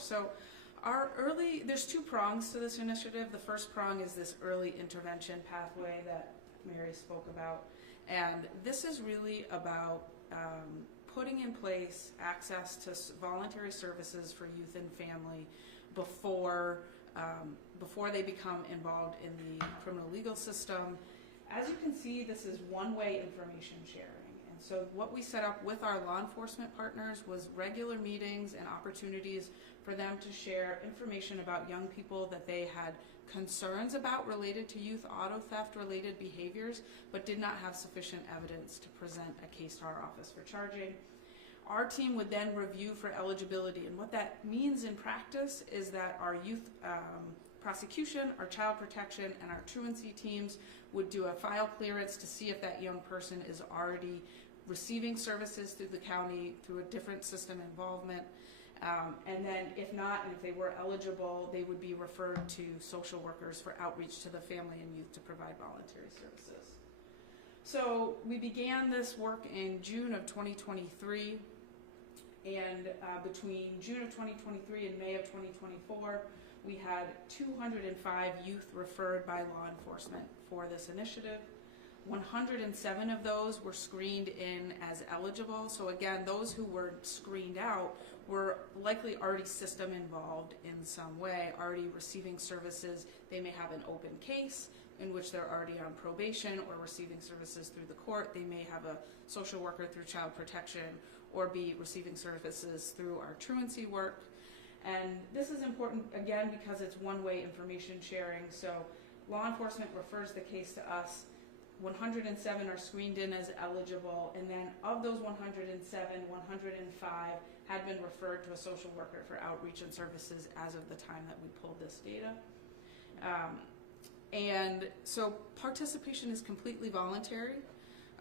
So there's two prongs to this initiative. The first prong is this early intervention pathway that Mary spoke about. And this is really about putting in place access to voluntary services for youth and family before they become involved in the criminal legal system. As you can see, this is one-way information sharing. And so what we set up with our law enforcement partners was regular meetings and opportunities for them to share information about young people that they had concerns about related to youth auto theft related behaviors, but did not have sufficient evidence to present a case to our office for charging. Our team would then review for eligibility, and what that means in practice is that our youth prosecution, our child protection, and our truancy teams would do a file clearance to see if that young person is already receiving services through the county through a different system involvement. And then if not, and if they were eligible, they would be referred to social workers for outreach to the family and youth to provide voluntary services. So we began this work in June of 2023, and between June of 2023 and May of 2024, we had 205 youth referred by law enforcement for this initiative. 107 of those were screened in as eligible. So again, those who were screened out were likely already system involved in some way, already receiving services. They may have an open case in which they're already on probation or receiving services through the court. They may have a social worker through child protection or be receiving services through our truancy work. And this is important, again, because it's one-way information sharing. So law enforcement refers the case to us. 107 are screened in as eligible, and then of those 107, 105 had been referred to a social worker for outreach and services as of the time that we pulled this data. And so participation is completely voluntary,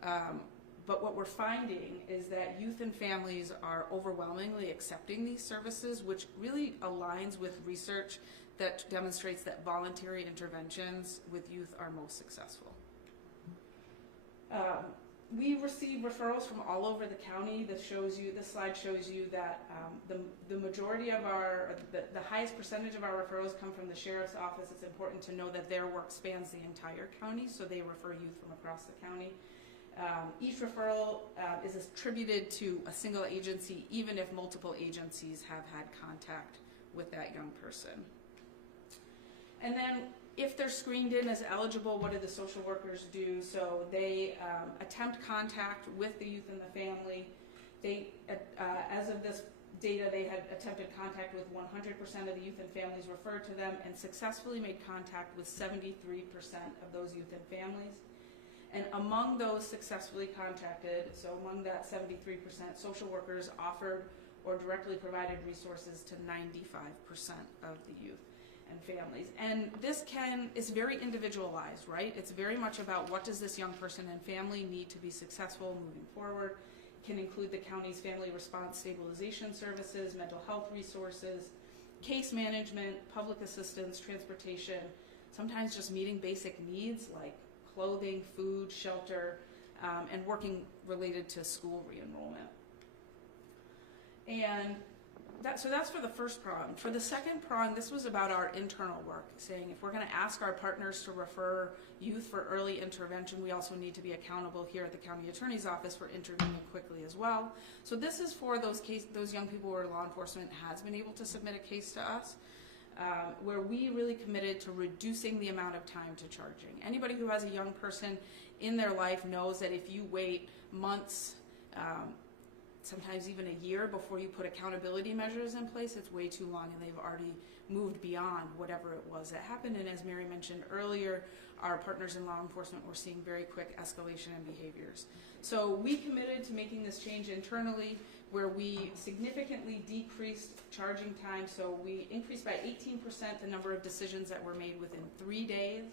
but what we're finding is that youth and families are overwhelmingly accepting these services, which really aligns with research that demonstrates that voluntary interventions with youth are most successful. We receive referrals from all over the county. This slide shows you that the majority of the highest percentage of our referrals come from the sheriff's office. It's important to know that their work spans the entire county, so they refer youth from across the county. Each referral is attributed to a single agency, even if multiple agencies have had contact with that young person. And then if they're screened in as eligible, what do the social workers do? So they attempt contact with the youth and the family. They, as of this data, they had attempted contact with 100% of the youth and families referred to them and successfully made contact with 73% of those youth and families. And among those successfully contacted, so among that 73%, social workers offered or directly provided resources to 95% of the youth and families. And this is very individualized, right? It's very much about what does this young person and family need to be successful moving forward. It can include the county's family response stabilization services, mental health resources, case management, public assistance, transportation, sometimes just meeting basic needs like clothing, food, shelter, and working related to school re-enrollment. And so that's for the first prong. For the second prong, this was about our internal work, saying if we're going to ask our partners to refer youth for early intervention, we also need to be accountable here at the county attorney's office for intervening quickly as well. So this is for those young people where law enforcement has been able to submit a case to us, where we really committed to reducing the amount of time to charging. Anybody who has a young person in their life knows that if you wait months, sometimes even a year before you put accountability measures in place, it's way too long and they've already moved beyond whatever it was that happened. And as Mary mentioned earlier, our partners in law enforcement were seeing very quick escalation in behaviors. So we committed to making this change internally, where we significantly decreased charging time. So we increased by 18% the number of decisions that were made within 3 days,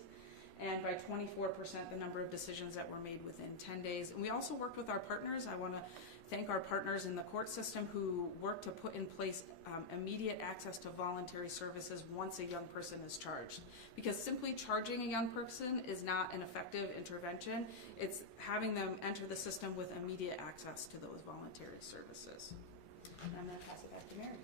and by 24% the number of decisions that were made within 10 days. And we also worked with our partners. I want to thank our partners in the court system who worked to put in place immediate access to voluntary services once a young person is charged. Because simply charging a young person is not an effective intervention. It's having them enter the system with immediate access to those voluntary services. And I'm going to pass it back to Mary.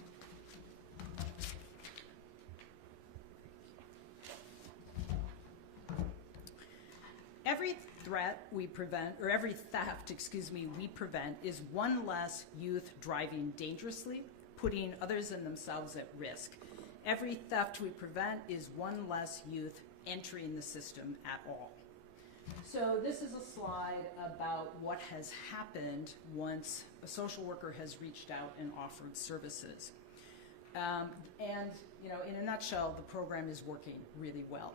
every threat we prevent, or every theft, excuse me, we prevent is one less youth driving dangerously, putting others and themselves at risk. Every theft we prevent is one less youth entering the system at all. So this is a slide about what has happened once a social worker has reached out and offered services. And, you know, in a nutshell, the program is working really well.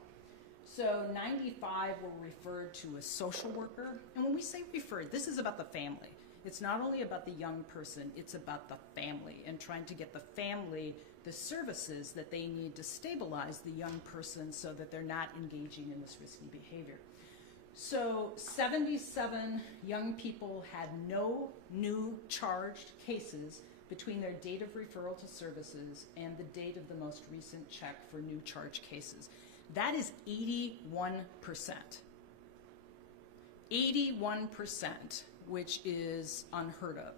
So 95 were referred to a social worker. And when we say referred, this is about the family. It's not only about the young person, it's about the family and trying to get the family the services that they need to stabilize the young person so that they're not engaging in this risky behavior. So 77 young people had no new charged cases between their date of referral to services and the date of the most recent check for new charged cases. That is 81%. 81%, which is unheard of.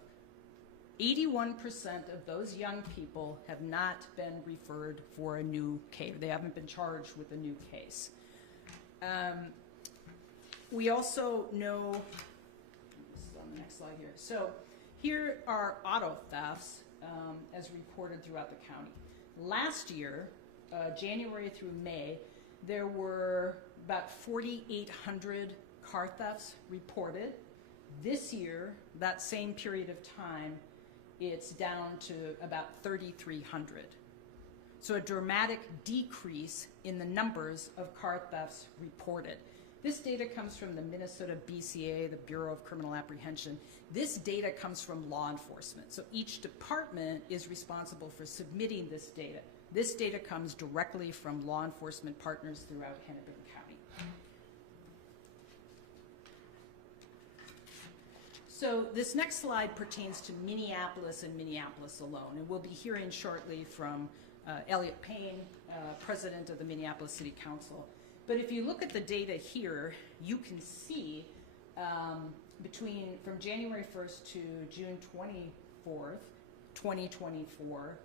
81% of those young people have not been referred for a new case. They haven't been charged with a new case. We also know, this is on the next slide here. So here are auto thefts as reported throughout the county. Last year, January through May, there were about 4,800 car thefts reported. This year, that same period of time, it's down to about 3,300. So a dramatic decrease in the numbers of car thefts reported. This data comes from the Minnesota BCA, the Bureau of Criminal Apprehension. This data comes from law enforcement. So each department is responsible for submitting this data. This data comes directly from law enforcement partners throughout Hennepin County. So this next slide pertains to Minneapolis and Minneapolis alone. And we'll be hearing shortly from Elliot Payne, president of the Minneapolis City Council. But if you look at the data here, you can see from January 1st to June 24th, 2024,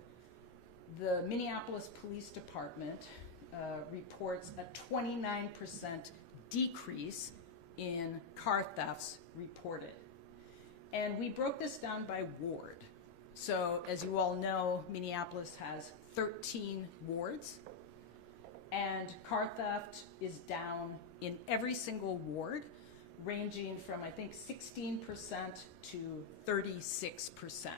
the Minneapolis Police Department reports a 29% decrease in car thefts reported. And we broke this down by ward. So as you all know, Minneapolis has 13 wards, and car theft is down in every single ward, ranging from, I think, 16% to 36%.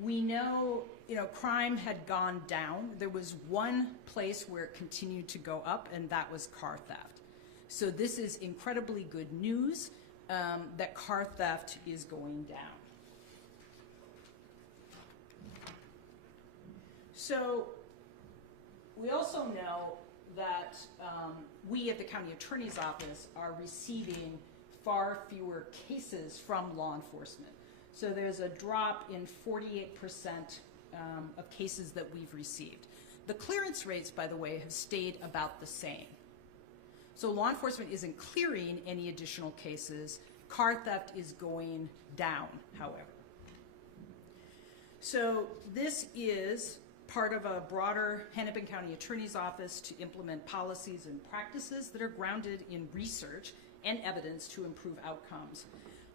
We know, crime had gone down. There was one place where it continued to go up, and that was car theft. So this is incredibly good news that car theft is going down. So we also know that we at the county attorney's office are receiving far fewer cases from law enforcement. So there's a drop in 48% of cases that we've received. The clearance rates, by the way, have stayed about the same. So law enforcement isn't clearing any additional cases. Car theft is going down, however. So this is part of a broader Hennepin County Attorney's Office to implement policies and practices that are grounded in research and evidence to improve outcomes.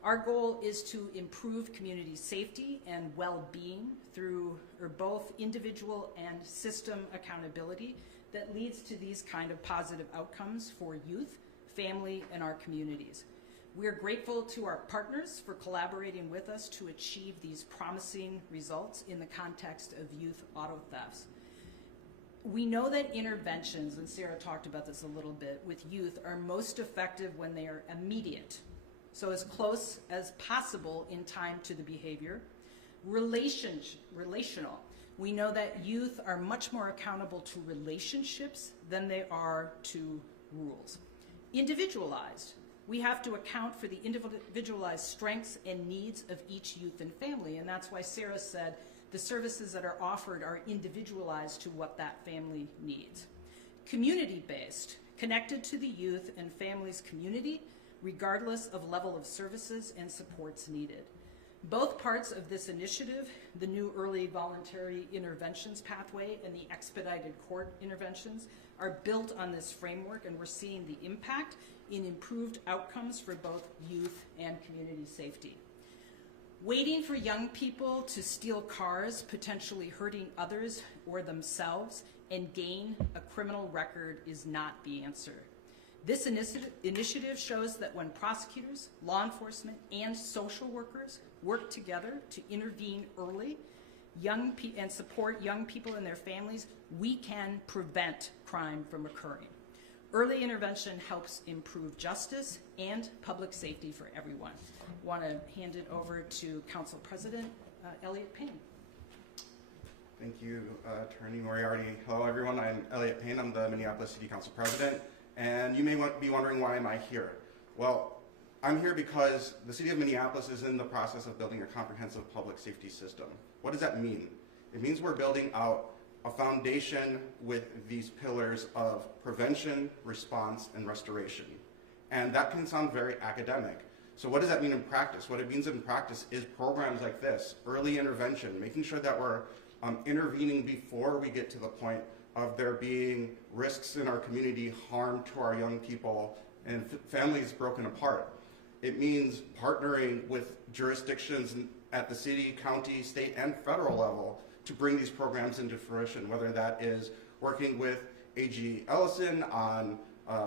Our goal is to improve community safety and well-being through both individual and system accountability that leads to these kind of positive outcomes for youth, family, and our communities. We're grateful to our partners for collaborating with us to achieve these promising results in the context of youth auto thefts. We know that interventions, and Sarah talked about this a little bit, with youth are most effective when they are immediate, so as close as possible in time to the behavior. Relational. We know that youth are much more accountable to relationships than they are to rules. Individualized. We have to account for the individualized strengths and needs of each youth and family, and that's why Sarah said the services that are offered are individualized to what that family needs. Community-based, connected to the youth and family's community, regardless of level of services and supports needed. Both parts of this initiative, the new early voluntary interventions pathway and the expedited court interventions, are built on this framework, and we're seeing the impact in improved outcomes for both youth and community safety. Waiting for young people to steal cars, potentially hurting others or themselves, and gain a criminal record is not the answer. This initiative shows that when prosecutors, law enforcement, and social workers work together to intervene early and support young people and their families, we can prevent crime from occurring. Early intervention helps improve justice and public safety for everyone. I want to hand it over to Council President Elliott Payne. Thank you, Attorney Moriarty. Hello, everyone. I'm Elliott Payne. I'm the Minneapolis City Council President. And you may be wondering, why am I here? Well, I'm here because the City of Minneapolis is in the process of building a comprehensive public safety system. What does that mean? It means we're building out a foundation with these pillars of prevention, response, and restoration. And that can sound very academic. So what does that mean in practice? What it means in practice is programs like this, early intervention, making sure that we're intervening before we get to the point of there being risks in our community, harm to our young people, and families broken apart. It means partnering with jurisdictions at the city, county, state, and federal level to bring these programs into fruition, whether that is working with AG Ellison on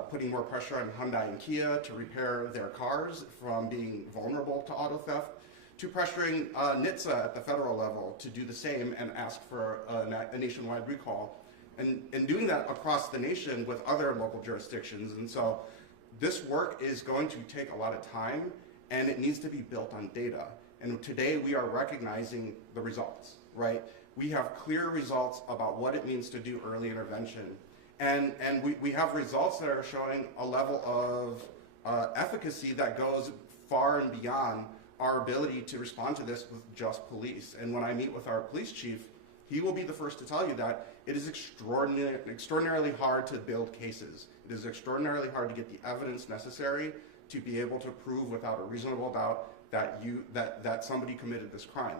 putting more pressure on Hyundai and Kia to repair their cars from being vulnerable to auto theft, to pressuring NHTSA at the federal level to do the same and ask for a nationwide recall, and doing that across the nation with other local jurisdictions. And so this work is going to take a lot of time, and it needs to be built on data. And today we are recognizing the results, right? We have clear results about what it means to do early intervention. And we have results that are showing a level of efficacy that goes far and beyond our ability to respond to this with just police. And when I meet with our police chief, he will be the first to tell you that it is extraordinarily hard to build cases. It is extraordinarily hard to get the evidence necessary to be able to prove without a reasonable doubt that somebody committed this crime.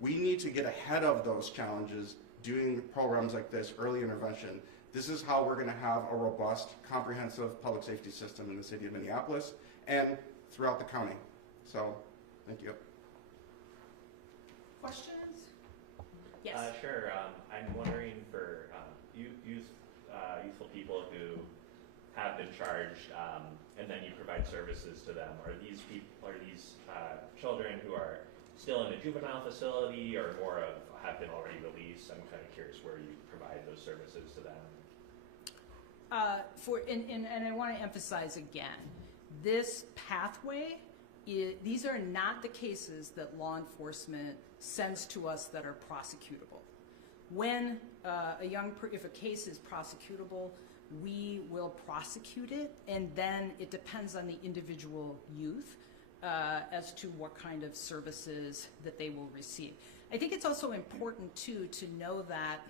We need to get ahead of those challenges doing programs like this, early intervention. This is how we're going to have a robust, comprehensive public safety system in the city of Minneapolis and throughout the county. So, thank you. Questions? Yes. Sure. I'm wondering for youthful people who have been charged, and then you provide services to them. Are these children who are still in a juvenile facility, or more of have been already released? I'm kind of curious where you provide those services to them. And I want to emphasize again, this pathway, these are not the cases that law enforcement sends to us that are prosecutable. When if a case is prosecutable, we will prosecute it, and then it depends on the individual youth as to what kind of services that they will receive. I think it's also important too to know that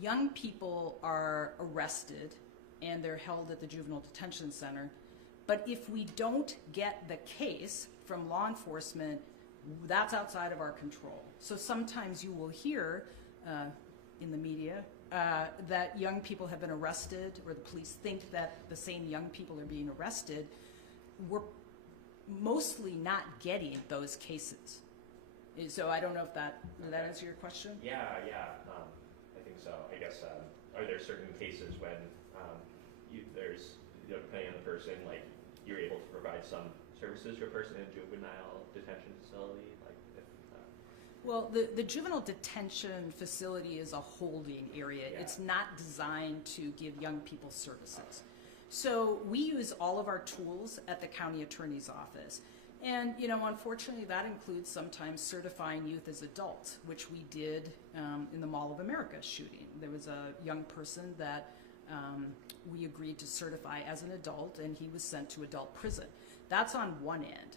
young people are arrested and they're held at the juvenile detention center, but if we don't get the case from law enforcement, that's outside of our control. So sometimes you will hear in the media that young people have been arrested, or the police think that the same young people are being arrested. We're mostly not getting those cases. So I don't know if that answers your question? Yeah, I think so. I guess, are there certain cases when depending on the person, like you're able to provide some services to a person in a juvenile detention facility? Well, the juvenile detention facility is a holding area. Yeah. It's not designed to give young people services. So we use all of our tools at the county attorney's office. And, unfortunately, that includes sometimes certifying youth as adults, which we did in the Mall of America shooting. There was a young person that we agreed to certify as an adult, and he was sent to adult prison. That's on one end.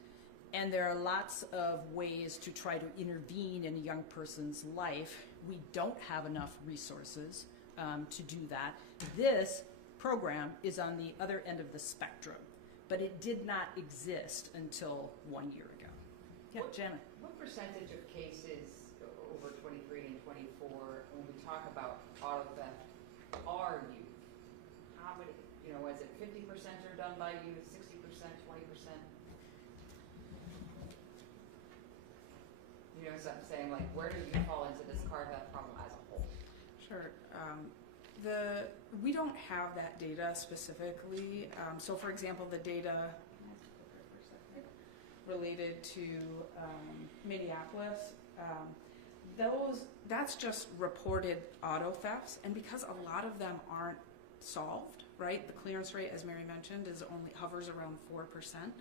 And there are lots of ways to try to intervene in a young person's life. We don't have enough resources to do that. This program is on the other end of the spectrum, but it did not exist until 1 year ago. Yeah, Janet. What percentage of cases over 23 and 24, when we talk about auto theft, are youth? How many, is it 50% are done by youth, 60%, 20%? So I'm saying, like, where do you fall into this car theft problem as a whole? Sure. We don't have that data specifically. So, for example, the data related to Minneapolis, that's just reported auto thefts, and because a lot of them aren't solved, right? The clearance rate, as Mary mentioned, hovers around 4%.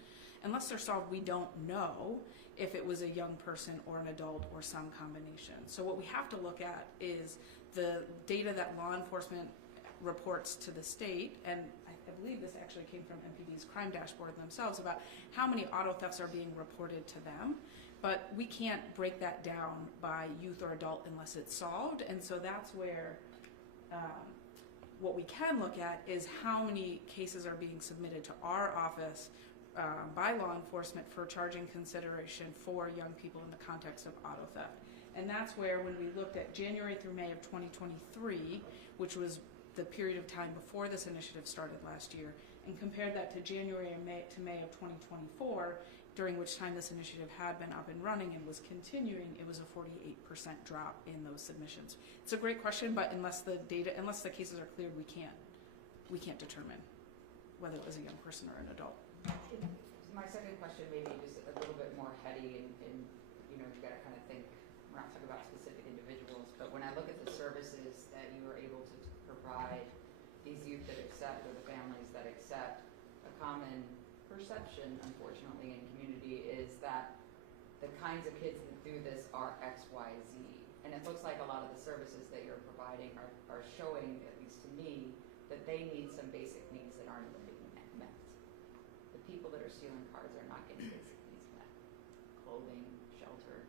Unless they're solved, we don't know if it was a young person or an adult or some combination. So what we have to look at is the data that law enforcement reports to the state, and I believe this actually came from MPD's crime dashboard themselves, about how many auto thefts are being reported to them. But we can't break that down by youth or adult unless it's solved, and so that's where what we can look at is how many cases are being submitted to our office by law enforcement for charging consideration for young people in the context of auto theft. And that's where, when we looked at January through May of 2023, which was the period of time before this initiative started last year, and compared that to January and May of 2024, during which time this initiative had been up and running and was continuing, it was a 48% drop in those submissions. It's a great question, but unless the cases are cleared, we can't determine whether it was a young person or an adult. My second question may be just a little bit more heady, and you got to kind of think. We're not talking about specific individuals, but when I look at the services that you are able to provide these youth that accept, or the families that accept, a common perception, unfortunately, in community is that the kinds of kids that do this are X, Y, Z. And it looks like a lot of the services that you're providing are showing, at least to me, that they need some basic needs that aren't even being met. The people that are stealing cars are not getting basic needs met. Clothing, shelter.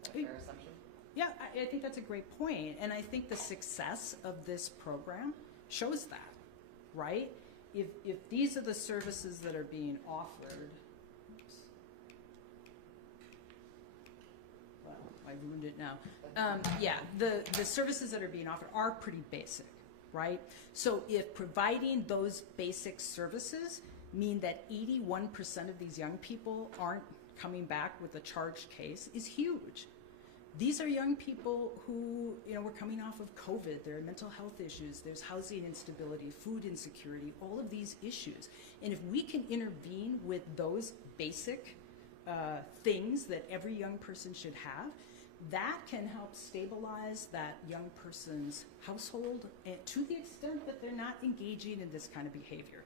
Is that a fair assumption? Yeah, I think that's a great point. And I think the success of this program shows that, right? If these are the services that are being offered, well, I ruined it now. Yeah, the services that are being offered are pretty basic, right? So if providing those basic services mean that 81% of these young people aren't coming back with a charged case is huge. These are young people who, were coming off of COVID. There are mental health issues. There's housing instability, food insecurity, all of these issues. And if we can intervene with those basic things that every young person should have, that can help stabilize that young person's household to the extent that they're not engaging in this kind of behavior.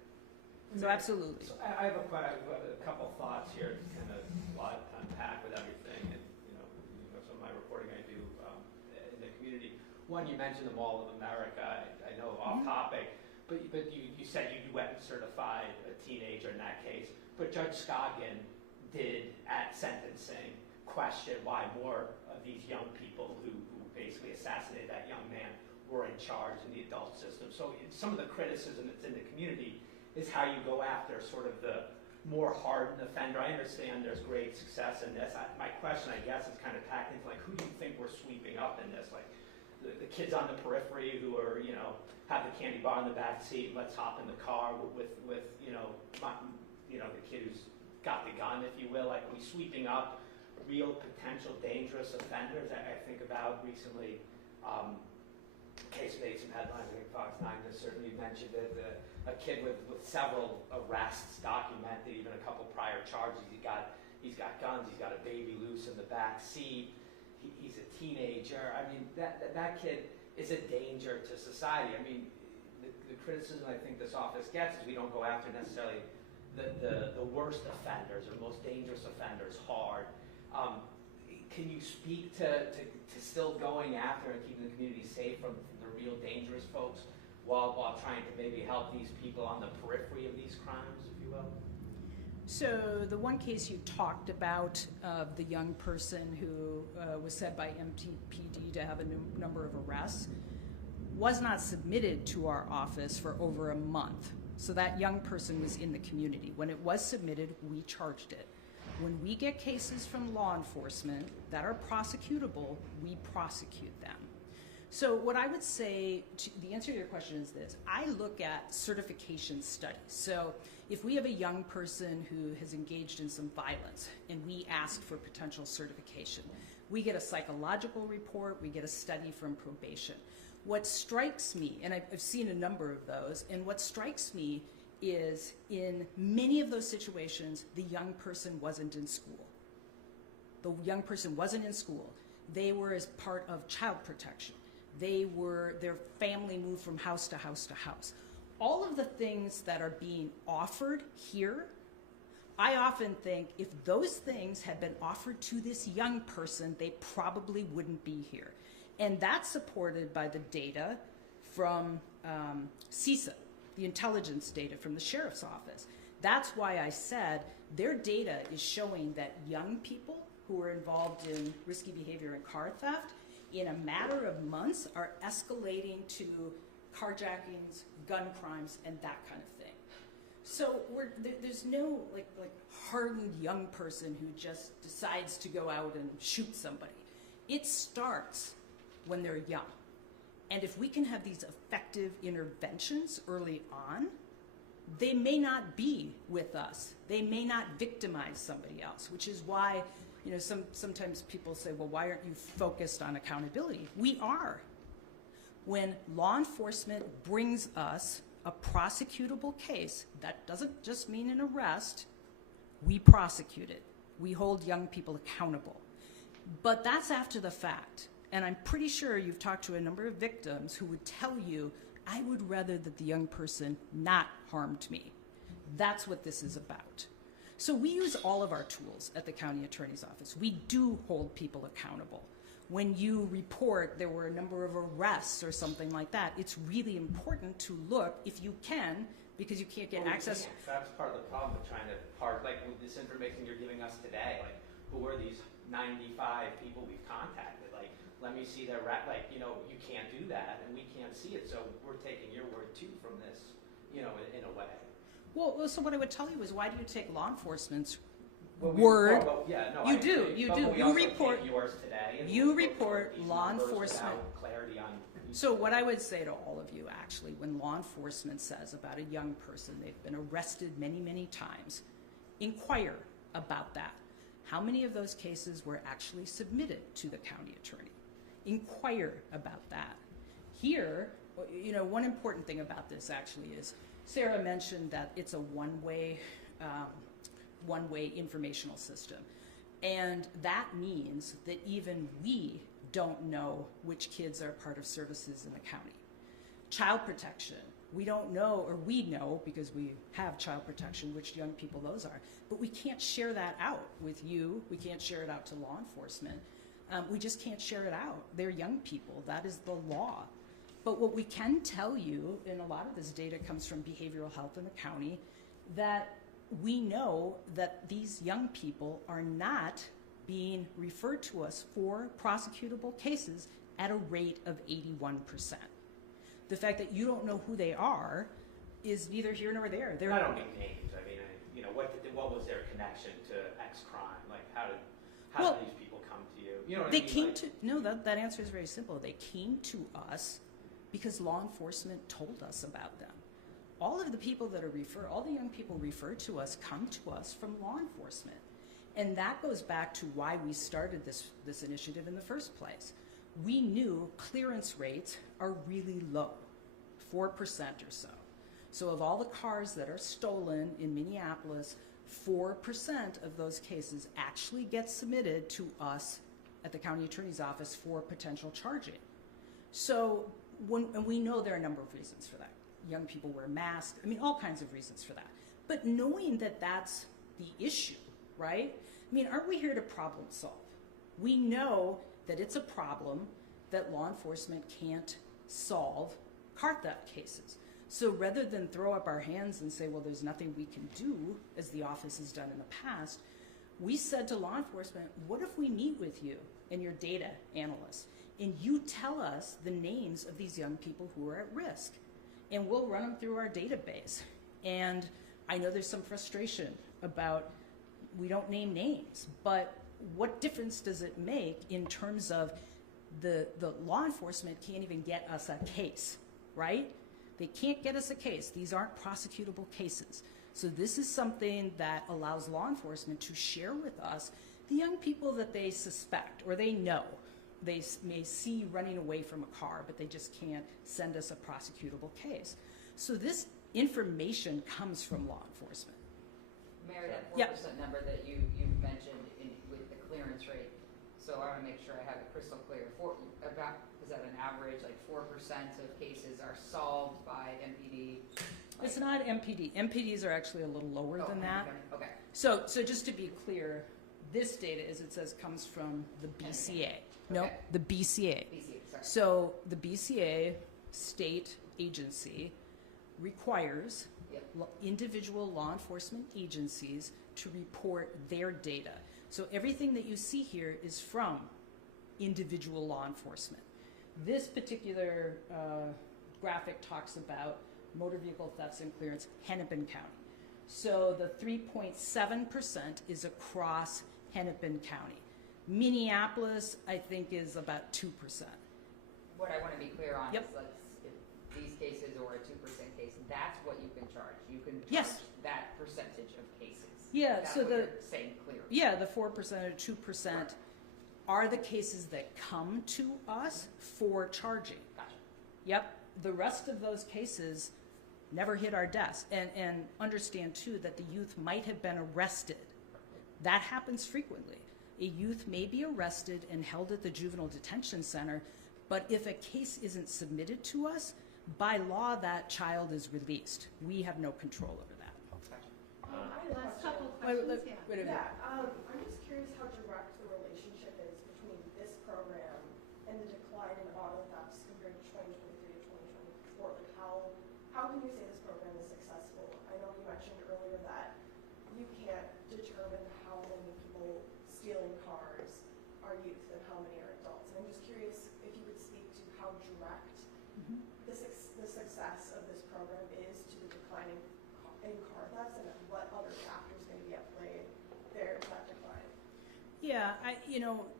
So absolutely. So I have a couple thoughts here, kind of a lot to unpack with everything. Some of my reporting I do in the community. One, you mentioned the Mall of America. I know off topic, but you said you went and certified a teenager in that case. But Judge Scoggin did at sentencing question why more of these young people who basically assassinated that young man were in charge in the adult system. So some of the criticism that's in the community is how you go after sort of the more hardened offender. I understand there's great success in this. My question, I guess, is kind of packed into like, who do you think we're sweeping up in this? Like the kids on the periphery who are, have the candy bar in the back seat. Let's hop in the car with the kid who's got the gun, if you will. Like, are we sweeping up real potential dangerous offenders? I think about recently. Case made some headlines. I think Fox 9 just certainly mentioned that a kid with several arrests documented, even a couple prior charges. He's got guns. He's got a baby loose in the back seat. He's a teenager. I mean, that kid is a danger to society. I mean, the criticism I think this office gets is we don't go after necessarily the worst offenders or most dangerous offenders hard. Can you speak to still going after and keeping the community safe from the real dangerous folks while trying to maybe help these people on the periphery of these crimes, if you will? So the one case you talked about of the young person who was said by MTPD to have a number of arrests was not submitted to our office for over a month. So that young person was in the community. When it was submitted, we charged it. When we get cases from law enforcement that are prosecutable, we prosecute them. So what I would say, the answer to your question is this. I look at certification studies. So if we have a young person who has engaged in some violence and we ask for potential certification, we get a psychological report, we get a study from probation. What strikes me, and I've seen a number of those, and what strikes me is in many of those situations, the young person wasn't in school. The young person wasn't in school. They were as part of child protection. Their family moved from house to house to house. All of the things that are being offered here, I often think if those things had been offered to this young person, they probably wouldn't be here. And that's supported by the data from CISA, the intelligence data from the sheriff's office. That's why I said their data is showing that young people who are involved in risky behavior and car theft, in a matter of months, are escalating to carjackings, gun crimes, and that kind of thing. So there's no like hardened young person who just decides to go out and shoot somebody. It starts when they're young. And if we can have these effective interventions early on, they may not be with us. They may not victimize somebody else, which is why, you know, sometimes people say, well, why aren't you focused on accountability? We are. When law enforcement brings us a prosecutable case, that doesn't just mean an arrest, we prosecute it. We hold young people accountable. But that's after the fact. And I'm pretty sure you've talked to a number of victims who would tell you, I would rather that the young person not harmed me. That's what this is about. So we use all of our tools at the county attorney's office. We do hold people accountable. When you report there were a number of arrests or something like that, it's really important to look, if you can, because you can't get access. That's part of the problem with trying to park, like with this information you're giving us today, like who are these 95 people we've contacted? Like, let me see their like, you know, you can't do that and we can't see it, so we're taking your word too from this, you know, in a way. Well, so what I would tell you is, why do you take law enforcement's Well, word? You do. You report yours today. And you report law enforcement. Clarity on. So what I would say to all of you, actually, when law enforcement says about a young person, they've been arrested many, many times, inquire about that. How many of those cases were actually submitted to the county attorney? Inquire about that. Here, you know, one important thing about this actually is, Sarah mentioned that it's a one-way informational system. And that means that even we don't know which kids are part of services in the county. Child protection, we don't know, or we know because we have child protection, which young people those are, but we can't share that out with you. We can't share it out to law enforcement. We just can't share it out. They're young people. That is the law. But what we can tell you, and a lot of this data comes from behavioral health in the county, that we know that these young people are not being referred to us for prosecutable cases at a rate of 81%. The fact that you don't know who they are is neither here nor there. I don't need names. I mean, you know, what was their connection to X crime? Like, how did these people come to you? You know what I mean? They came to, no, that answer is very simple. They came to us because law enforcement told us about them. All of the people that are all the young people referred to us come to us from law enforcement. And that goes back to why we started this initiative in the first place. We knew clearance rates are really low, 4% or so. So of all the cars that are stolen in Minneapolis, 4% of those cases actually get submitted to us at the county attorney's office for potential charging. So and we know there are a number of reasons for that. Young people wear masks, I mean, all kinds of reasons for that. But knowing that that's the issue, right? I mean, aren't we here to problem solve? We know that it's a problem that law enforcement can't solve car theft cases. So rather than throw up our hands and say, well, there's nothing we can do, as the office has done in the past, we said to law enforcement, what if we meet with you and your data analysts, and you tell us the names of these young people who are at risk, and we'll run them through our database. And I know there's some frustration about we don't name names, but what difference does it make in terms of the law enforcement can't even get us a case, right? They can't get us a case. These aren't prosecutable cases. So this is something that allows law enforcement to share with us the young people that they suspect or they know they may see running away from a car, but they just can't send us a prosecutable case. So this information comes from law enforcement. Mary, that 4% Yep. number that you mentioned with the clearance rate, so I want to make sure I have it crystal clear. Is that an average, like 4% of cases are solved by MPD? It's not MPD. MPDs are actually a little lower than that. Okay. So just to be clear, this data, as it says, comes from the BCA. No, Okay. the BCA. BC, sorry. So the BCA state agency requires Yep. individual law enforcement agencies to report their data. So everything that you see here is from individual law enforcement. This particular graphic talks about motor vehicle thefts and clearance, Hennepin County. So the 3.7% is across Hennepin County. Minneapolis, I think, is about 2%. What I want to be clear on Yep. is, like, if these cases or a 2% case, that's what you can charge. You can charge Yes. that percentage of cases. Yeah, That's so what the- you're saying clearly. Yeah, the 4% or 2% are the cases that come to us for charging. Gotcha. Yep, the rest of those cases never hit our desk. And understand, too, that the youth might have been arrested. That happens frequently. A youth may be arrested and held at the juvenile detention center, but if a case isn't submitted to us, by law, that child is released. We have no control over that. Last couple Wait, questions, wait, yeah. wait a minute. I'm just curious how direct the relationship is between this program and the decline in auto thefts compared to 2023 to 2024. Like how can you say this program is successful? I know you mentioned earlier that you can't determine how many people stealing cars are youth and how many are adults. And I'm just curious if you could speak to how direct the success of this program is to the decline in car thefts and what other factors may be at play there to that decline. Yeah,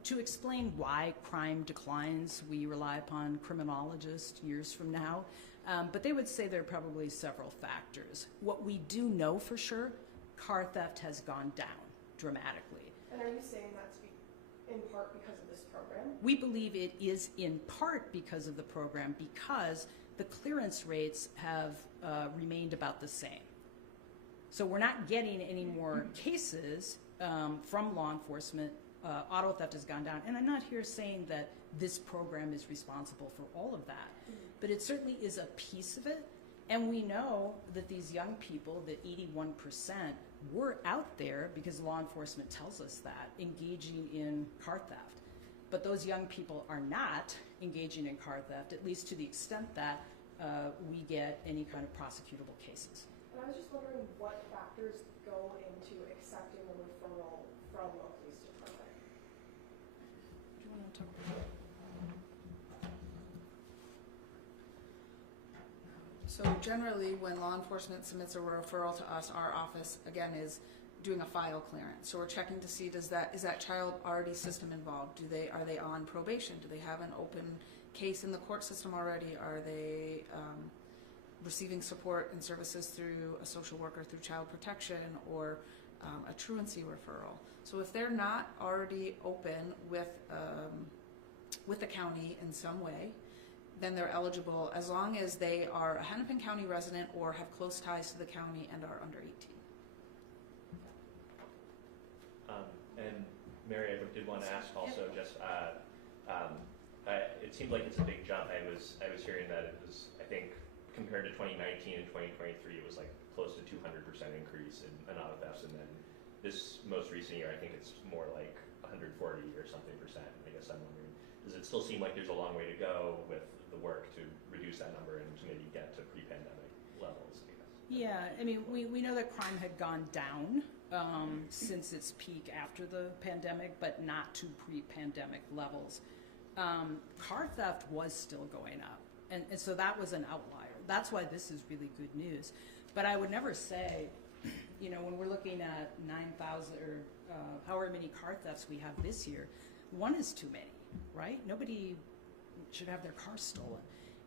to explain why crime declines, we rely upon criminologists years from now, but they would say there are probably several factors. What we do know for sure, car theft has gone down dramatically. And are you saying that's in part because of this program? We believe it is in part because of the program, because the clearance rates have remained about the same. So we're not getting any more cases from law enforcement. Auto theft has gone down. And I'm not here saying that this program is responsible for all of that, but it certainly is a piece of it. And we know that these young people, the 81%, were out there, because law enforcement tells us that, engaging in car theft. But those young people are not engaging in car theft, at least to the extent that we get any kind of prosecutable cases. And I was just wondering what factors go into accepting a referral from a police department. Do you want to talk about that? So generally, when law enforcement submits a referral to us, our office, again, is doing a file clearance. So we're checking to see, is that child already system involved? Are they on probation? Do they have an open case in the court system already? Are they receiving support and services through a social worker, through child protection, or a truancy referral? So if they're not already open with the county in some way, then they're eligible, as long as they are a Hennepin County resident or have close ties to the county and are under 18. And Mary, I did want to ask also, just it seemed like it's a big jump. I was hearing that it was, I think, compared to 2019 and 2023, it was like close to 200% increase in auto thefts, and then this most recent year, I think it's more like 140 or something percent. I guess I'm wondering, does it still seem like there's a long way to go with the work to reduce that number and to maybe get to pre-pandemic levels, I guess? Yeah, I mean, we know that crime had gone down since its peak after the pandemic, but not to pre-pandemic levels. Car theft was still going up, and so that was an outlier. That's why this is really good news. But I would never say You know, when we're looking at 9,000 or however many car thefts we have this year, one is too many, right? Nobody should have their car stolen.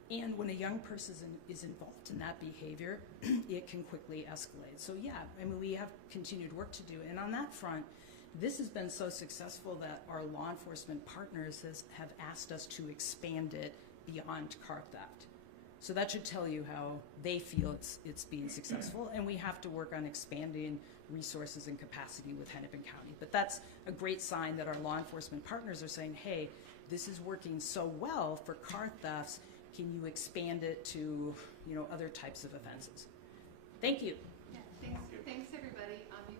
And when a young person is involved in that behavior, it can quickly escalate. So yeah, I mean, we have continued work to do. And on that front, this has been so successful that our law enforcement partners have asked us to expand it beyond car theft. So that should tell you how they feel it's being successful. And we have to work on expanding resources and capacity with Hennepin County. But that's a great sign that our law enforcement partners are saying, hey, this is working so well for car thefts. Can you expand it to, you know, other types of offenses? Thank you. Yeah, thanks everybody. You